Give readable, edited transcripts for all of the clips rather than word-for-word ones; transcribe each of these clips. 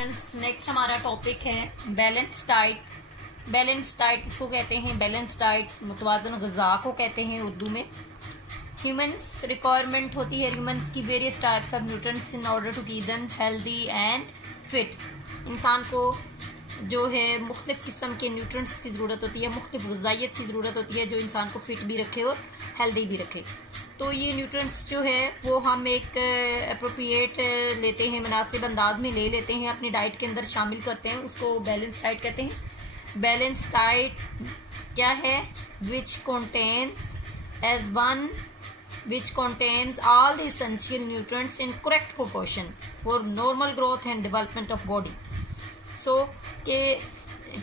Students, next हमारा topic है balance diet. Balance diet इसको कहते हैं, बैलेंस डाइट मुतवाज़न ग़िज़ा को कहते हैं उर्दू में। ह्यूमंस रिक्वायरमेंट होती है ह्यूमंस की various types of nutrients in order to keep them healthy and fit. इंसान को जो है मुख्तलिफ किस्म के न्यूट्रिएंट्स की ज़रूरत होती है, मुख्तलिफ ग़िज़ाइयत की ज़रूरत होती है जो इंसान को फिट भी रखे और हेल्दी भी रखे। तो ये न्यूट्रिएंट्स जो है वो हम एक अप्रोप्रिएट लेते हैं, मुनासिब अंदाज में ले लेते हैं, अपनी डाइट के अंदर शामिल करते हैं, उसको बैलेंस डाइट कहते हैं। बैलेंस डाइट क्या है? विच contains all the essential nutrients in correct proportion for normal growth and development of body। So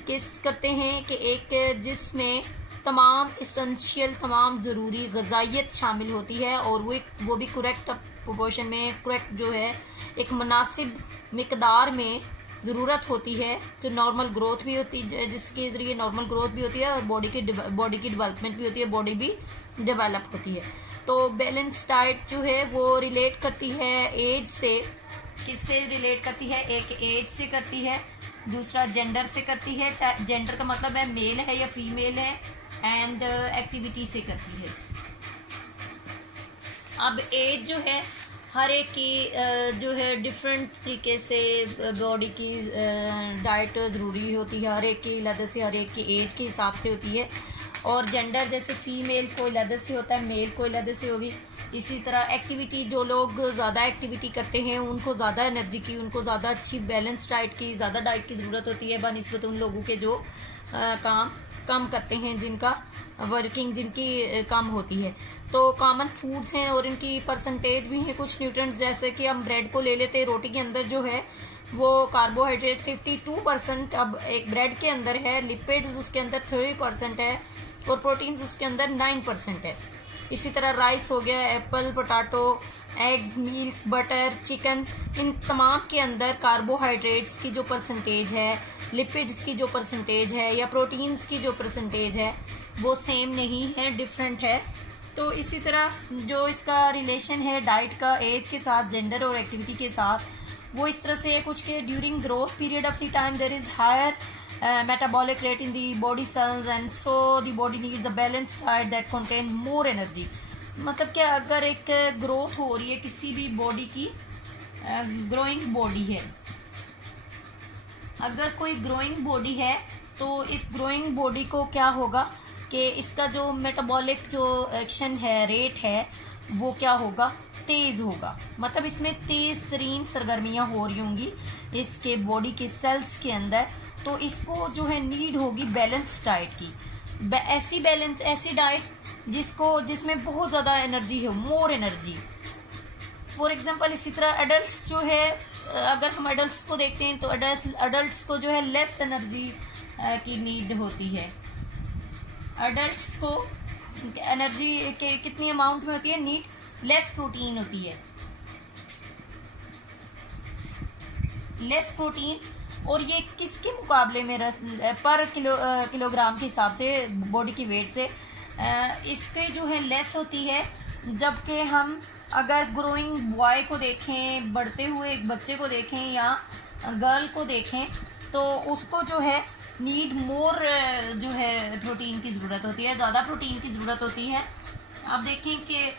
किस करते हैं कि एक जिसमें तमाम इसेंशियल, तमाम ज़रूरी ग़िज़ाइयत शामिल होती है और वो भी करेक्ट प्रोपोर्शन में, करेक्ट जो है एक मुनासिब मिकदार में ज़रूरत होती है, जो नॉर्मल ग्रोथ भी होती है, जिसके ज़रिए नॉर्मल ग्रोथ भी होती है और बॉडी की डेवलपमेंट भी होती है, बॉडी भी डेवलप होती है। तो बैलेंस डाइट जो है वो रिलेट करती है एज से। किससे रिलेट करती है? एक एज से करती है, दूसरा जेंडर से करती है, जेंडर का मतलब है मेल है या फीमेल है, एंड एक्टिविटी से करती है। अब एज जो है हर एक की जो है डिफरेंट तरीके से बॉडी की डाइट ज़रूरी होती है, हर एक की लदत से, हर एक की एज के हिसाब से होती है। और जेंडर जैसे फीमेल कोई लदत से होता है, मेल कोई लदत से होगी। इसी तरह एक्टिविटी, जो लोग ज़्यादा एक्टिविटी करते हैं उनको ज़्यादा एनर्जी की, उनको ज़्यादा अच्छी बैलेंस डाइट की, ज़्यादा डाइट की ज़रूरत होती है बनिस्बत उन लोगों के जो काम कम करते हैं, जिनका वर्किंग जिनकी कम होती है। तो कॉमन फूड्स हैं और इनकी परसेंटेज भी हैं कुछ न्यूट्रिएंट्स, जैसे कि हम ब्रेड को ले लेते हैं। रोटी के अंदर जो है वो कार्बोहाइड्रेट 52% अब एक ब्रेड के अंदर है, लिपिड्स उसके अंदर 3% है और प्रोटीन्स उसके अंदर 9% है। इसी तरह राइस हो गया, apple, potato, eggs, milk, butter, chicken, इन तमाम के अंदर कार्बोहाइड्रेट्स की जो परसेंटेज है, लिपिड्स की जो परसेंटेज है या प्रोटीन्स की जो परसेंटेज है वो सेम नहीं है, डिफरेंट है। तो इसी तरह जो इसका रिलेशन है डाइट का एज के साथ, जेंडर और एक्टिविटी के साथ, वो इस तरह से है कुछ के during growth period of the time there is higher metabolic rate in the body cells and so the body needs a balanced diet that contain more energy। मतलब क्या, अगर एक ग्रोथ हो रही है किसी भी बॉडी की, ग्रोइंग बॉडी है, अगर कोई ग्रोइंग बॉडी है तो इस ग्रोइंग बॉडी को क्या होगा कि इसका जो मेटाबॉलिक जो एक्शन है, रेट है, वो क्या होगा? तेज होगा। मतलब इसमें तेज तरीन सरगर्मियां हो रही होंगी इसके बॉडी के सेल्स के अंदर। तो इसको जो है नीड होगी बैलेंस डाइट की, ऐसी डाइट जिसमें बहुत ज़्यादा एनर्जी हो, मोर एनर्जी। फॉर एग्जांपल इसी तरह एडल्ट्स जो है, अगर हम एडल्ट्स को देखते हैं तो एडल्ट्स को जो है लेस एनर्जी की नीड होती है। एडल्ट्स को एनर्जी के कितनी अमाउंट में होती है नीड? लेस प्रोटीन होती है, लेस प्रोटीन। और ये किसके मुकाबले में पर किलोग्राम के हिसाब से, बॉडी की वेट से इस पे जो है लेस होती है। जबकि हम अगर ग्रोइंग बॉय को देखें, बढ़ते हुए एक बच्चे को देखें या गर्ल को देखें, तो उसको जो है नीड मोर जो है प्रोटीन की ज़रूरत होती है, ज़्यादा प्रोटीन की ज़रूरत होती है। आप देखें कि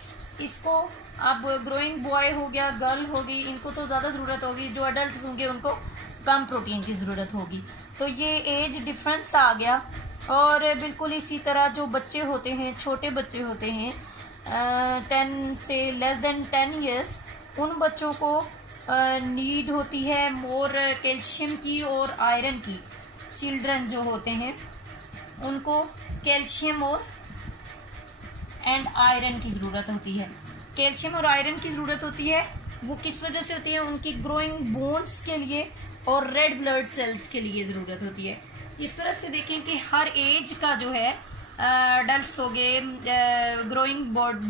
इसको, अब ग्रोइंग बॉय हो गया, गर्ल होगी, इनको तो ज़्यादा ज़रूरत होगी, जो अडल्ट होंगे उनको कम प्रोटीन की ज़रूरत होगी। तो ये एज डिफरेंस आ गया। और बिल्कुल इसी तरह जो बच्चे होते हैं, छोटे बच्चे होते हैं 10 से लेस देन 10 ईयर्स, उन बच्चों को नीड होती है मोर कैल्शियम की और आयरन की। चिल्ड्रन जो होते हैं उनको कैल्शियम और एंड आयरन की ज़रूरत होती है। कैल्शियम और आयरन की ज़रूरत होती है, वो किस वजह से होती है? उनकी ग्रोइंग बोन्स के लिए और रेड ब्लड सेल्स के लिए ज़रूरत होती है। इस तरह से देखें कि हर एज का जो है, अडल्ट हो गए, ग्रोइंग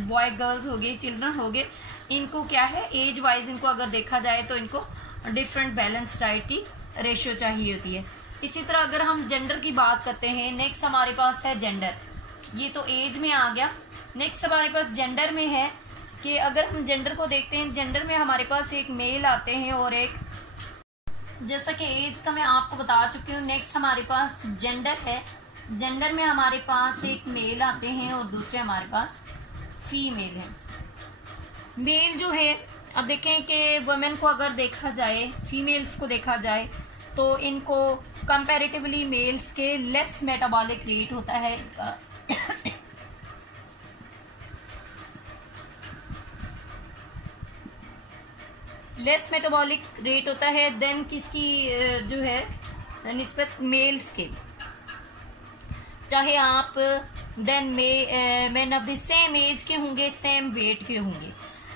बॉय गर्ल्स हो गए, चिल्ड्रन हो गए, इनको क्या है एज वाइज इनको अगर देखा जाए तो इनको डिफरेंट बैलेंस डाइट की रेशियो चाहिए होती है। इसी तरह अगर हम जेंडर की बात करते हैं, नेक्स्ट हमारे पास है जेंडर। ये तो एज में आ गया। नेक्स्ट हमारे पास जेंडर में है कि अगर हम जेंडर को देखते हैं, जेंडर में हमारे पास एक मेल आते हैं और एक जैसा कि एज का मैं आपको बता चुकी हूँ। नेक्स्ट हमारे पास जेंडर है। जेंडर में हमारे पास एक मेल आते हैं और दूसरे हमारे पास फीमेल है। मेल जो है, अब देखें कि वुमेन को अगर देखा जाए, फीमेल्स को देखा जाए तो इनको कंपैरेटिवली मेल्स के लेस मेटाबॉलिक रेट होता है। लेस मेटाबॉलिक रेट होता है देन किसकी जो है निस्बत मेल्स के। चाहे आप than men of the same age के होंगे, सेम वेट के होंगे,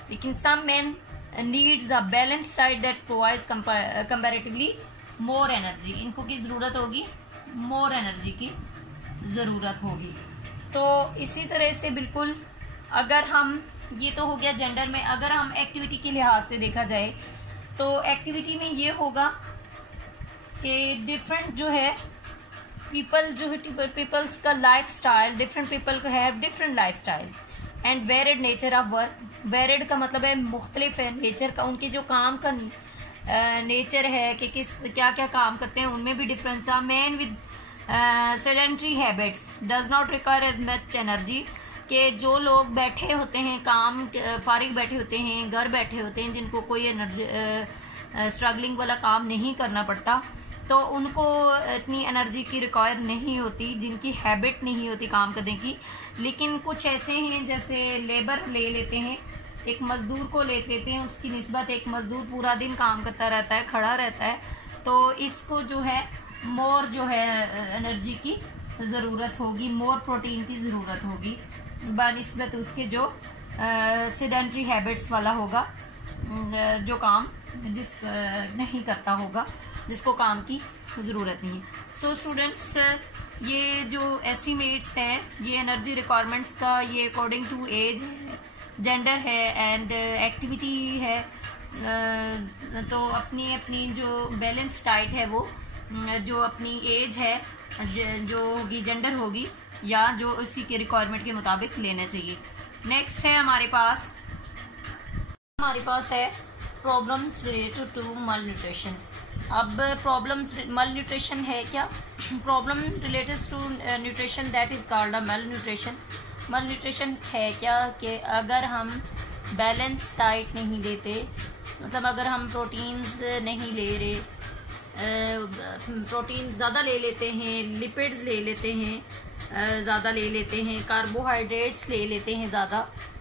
लेकिन some men needs a balance diet that provides comparatively more energy. इनको की जरूरत होगी, मोर एनर्जी की जरूरत होगी। तो इसी तरह से बिल्कुल अगर हम, ये तो हो गया जेंडर में। अगर हम एक्टिविटी के लिहाज से देखा जाए तो एक्टिविटी में ये होगा कि डिफरेंट जो है पीपल जो है, पीपल्स का लाइफ स्टाइल, डिफरेंट पीपल को have different life style and varied nature of work. Varied का मतलब है मुख्तलिफ है नेचर का, उनके जो काम का नेचर है कि किस क्या क्या काम करते हैं, उनमें भी डिफरेंस है। Man with sedentary habits does not require as much energy, कि जो लोग बैठे होते हैं, काम फारिग बैठे होते हैं, घर बैठे होते हैं, जिनको कोई एनर्जी स्ट्रगलिंग वाला काम नहीं करना पड़ता, तो उनको इतनी एनर्जी की रिक्वायर नहीं होती, जिनकी हैबिट नहीं होती काम करने की। लेकिन कुछ ऐसे हैं जैसे लेबर ले लेते हैं, एक मजदूर को ले लेते हैं, उसकी निस्बत एक मजदूर पूरा दिन काम करता रहता है, खड़ा रहता है, तो इसको जो है मोर जो है एनर्जी की ज़रूरत होगी, मोर प्रोटीन की ज़रूरत होगी बनिस्बत उसके जो सेडेंटरी हैबिट्स वाला होगा, जो काम नहीं करता होगा, जिसको काम की ज़रूरत नहीं है। सो स्टूडेंट्स, ये जो एस्टिमेट्स हैं, ये एनर्जी रिक्वायरमेंट्स का, ये अकॉर्डिंग टू एज, जेंडर है एंड एक्टिविटी है। तो अपनी अपनी जो बैलेंस डाइट है वो जो अपनी एज है, जो होगी जेंडर होगी, या जो उसी के रिक्वायरमेंट के मुताबिक लेना चाहिए। नेक्स्ट है हमारे पास है problems related to malnutrition. अब प्रॉब्लम्स मल न्यूट्रिशन है क्या? Problem related to nutrition that is called a malnutrition. मल न्यूट्रिशन है क्या कि अगर हम बैलेंस डाइट नहीं लेते, मतलब अगर हम प्रोटीन्स नहीं ले रहे, प्रोटीन ज़्यादा ले लेते हैं, लिपिड्स ले लेते हैं ज़्यादा ले लेते हैं, कार्बोहाइड्रेट्स ले लेते हैं ज़्यादा,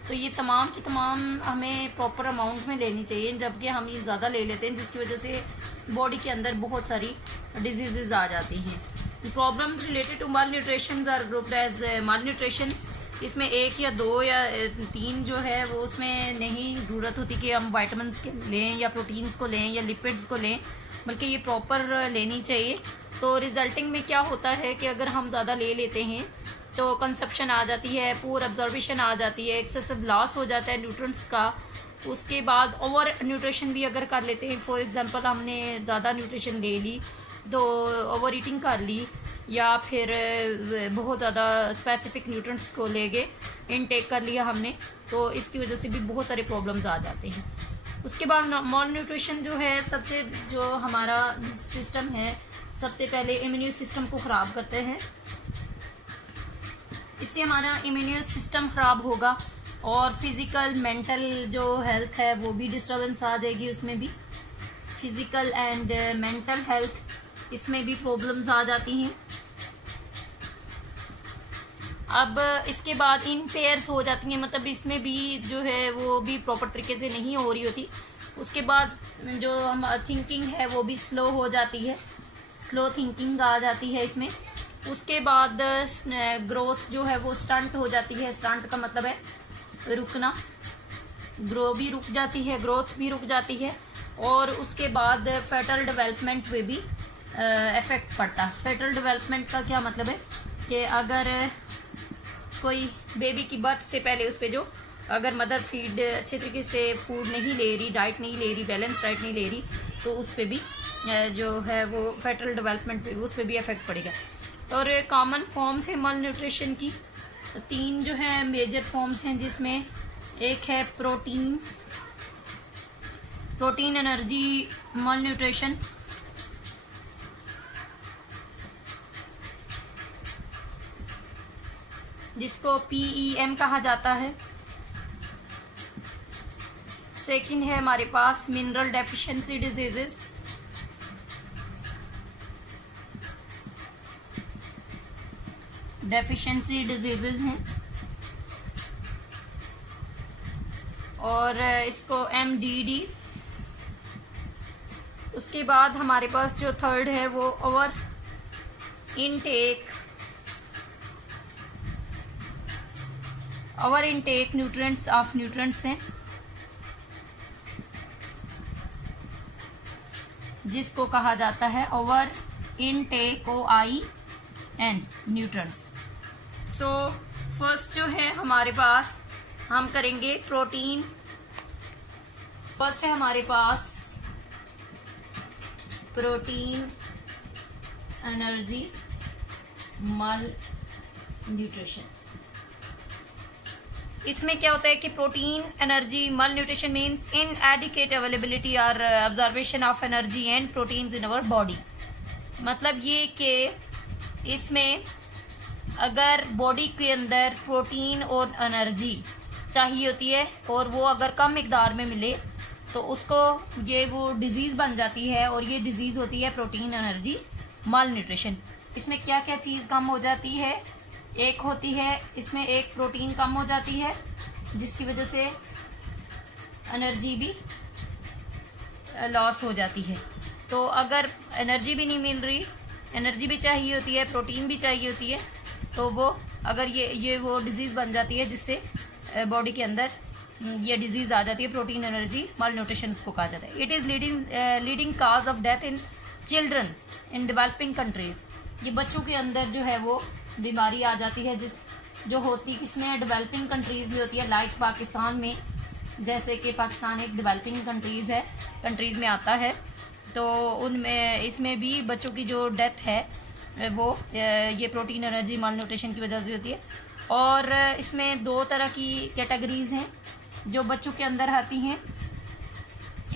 तो ये तमाम की तमाम हमें प्रॉपर अमाउंट में लेनी चाहिए, जबकि हम ये ज़्यादा ले लेते हैं, जिसकी वजह से बॉडी के अंदर बहुत सारी डिजीज़ आ जाती हैं। Problems related to malnutrition are grouped as malnutrition. इसमें एक या दो या तीन जो है वो उसमें नहीं ज़रूरत होती कि हम वाइटामिन के लें या प्रोटीन्स को लें या लिपिड्स को लें, बल्कि ये प्रॉपर लेनी चाहिए। तो रिजल्टिंग में क्या होता है कि अगर हम ज़्यादा ले लेते हैं तो कंसप्शन आ जाती है, पूर अब्जॉर्बेशन आ जाती है, एक्सेसिव लॉस हो जाता है न्यूट्रिएंट्स का। उसके बाद ओवर न्यूट्रिशन भी अगर कर लेते हैं, फॉर एग्जांपल हमने ज़्यादा न्यूट्रिशन ले ली तो ओवर ईटिंग कर ली, या फिर बहुत ज़्यादा स्पेसिफिक न्यूट्रिएंट्स को ले गए, इनटेक कर लिया हमने, तो इसकी वजह से भी बहुत सारे प्रॉब्लम्स आ जाते हैं। उसके बाद मॉल न्यूट्रिशन जो है, सबसे जो हमारा सिस्टम है, सबसे पहले इम्यून सिस्टम को ख़राब करते हैं। इससे हमारा इम्यून सिस्टम ख़राब होगा और फिज़िकल मेंटल जो हेल्थ है वो भी डिस्टर्बेंस आ जाएगी, उसमें भी फिज़िकल एंड मेंटल हेल्थ, इसमें भी प्रॉब्लम्स आ जाती हैं। अब इसके बाद इन पेयर्स हो जाती हैं, मतलब इसमें भी जो है वो भी प्रॉपर तरीके से नहीं हो रही होती। उसके बाद जो हम थिंकिंग है वो भी स्लो हो जाती है, स्लो थिंकिंग आ जाती है इसमें। उसके बाद ग्रोथ जो है वो स्टंट हो जाती है। स्टंट का मतलब है रुकना, ग्रो भी रुक जाती है, ग्रोथ भी रुक जाती है। और उसके बाद फेटल डेवलपमेंट पे भी इफ़ेक्ट पड़ता है। फेटल डेवलपमेंट का क्या मतलब है कि अगर कोई बेबी की बर्थ से पहले उस पर जो अगर मदर फीड अच्छे तरीके से फूड नहीं ले रही, डाइट नहीं ले रही, बैलेंस डाइट नहीं ले रही, तो उस पर भी जो है वो फेटल डेवलपमेंट पे उस पर भी इफ़ेक्ट पड़ेगा। और कॉमन फॉर्म्स है मल न्यूट्रिशन की, तीन जो है मेजर फॉर्म्स हैं, जिसमें एक है प्रोटीन एनर्जी मल न्यूट्रिशन, जिसको PEM कहा जाता है। सेकंड है हमारे पास mineral deficiency diseases. Deficiency diseases हैं और इसको MDD। उसके बाद हमारे पास जो थर्ड है वो over intake nutrients of nutrients हैं, जिसको कहा जाता है over intake OIN nutrients. So first जो है हमारे पास हम करेंगे प्रोटीन। फर्स्ट है हमारे पास प्रोटीन एनर्जी मल न्यूट्रिशन। इसमें क्या होता है कि प्रोटीन एनर्जी मल न्यूट्रिशन मीन्स इनएडिक्वेट अवेलेबिलिटी और observation of energy and proteins in our body. मतलब ये कि इसमें अगर बॉडी के अंदर प्रोटीन और एनर्जी चाहिए होती है और वो अगर कम मिकदार में मिले तो उसको ये वो डिजीज़ बन जाती है, और ये डिजीज़ होती है प्रोटीन एनर्जी मल न्यूट्रिशन। इसमें क्या क्या चीज़ कम हो जाती है? एक होती है इसमें एक प्रोटीन कम हो जाती है जिसकी वजह से एनर्जी भी लॉस हो जाती है। तो अगर एनर्जी भी नहीं मिल रही, एनर्जी भी चाहिए होती है, प्रोटीन भी चाहिए होती है, तो वो अगर ये वो डिजीज़ बन जाती है जिससे बॉडी के अंदर ये डिजीज़ आ जाती है, प्रोटीन एनर्जी मल न्यूट्रिशन उसको कहा जाता है। It is leading cause of death in children in developing countries. ये बच्चों के अंदर जो है वो बीमारी आ जाती है जो होती किसमें डेवलपिंग कंट्रीज़ में होती है, लाइक पाकिस्तान में। जैसे कि पाकिस्तान एक डेवलपिंग कंट्रीज़ में आता है, तो उनमें इसमें भी बच्चों की जो डेथ है वो ये प्रोटीन एनर्जी मल न्यूट्रिशन की वजह से होती है। और इसमें दो तरह की कैटेगरीज हैं जो बच्चों के अंदर आती हैं।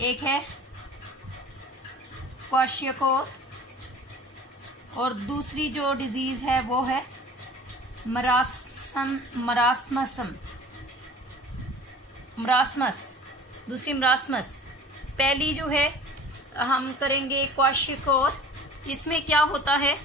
एक है क्वाशियोकोर और दूसरी जो डिजीज़ है वो है मरासमस। दूसरी मरासमस। पहली जो है हम करेंगे क्वाशियोकोर। इसमें क्या होता है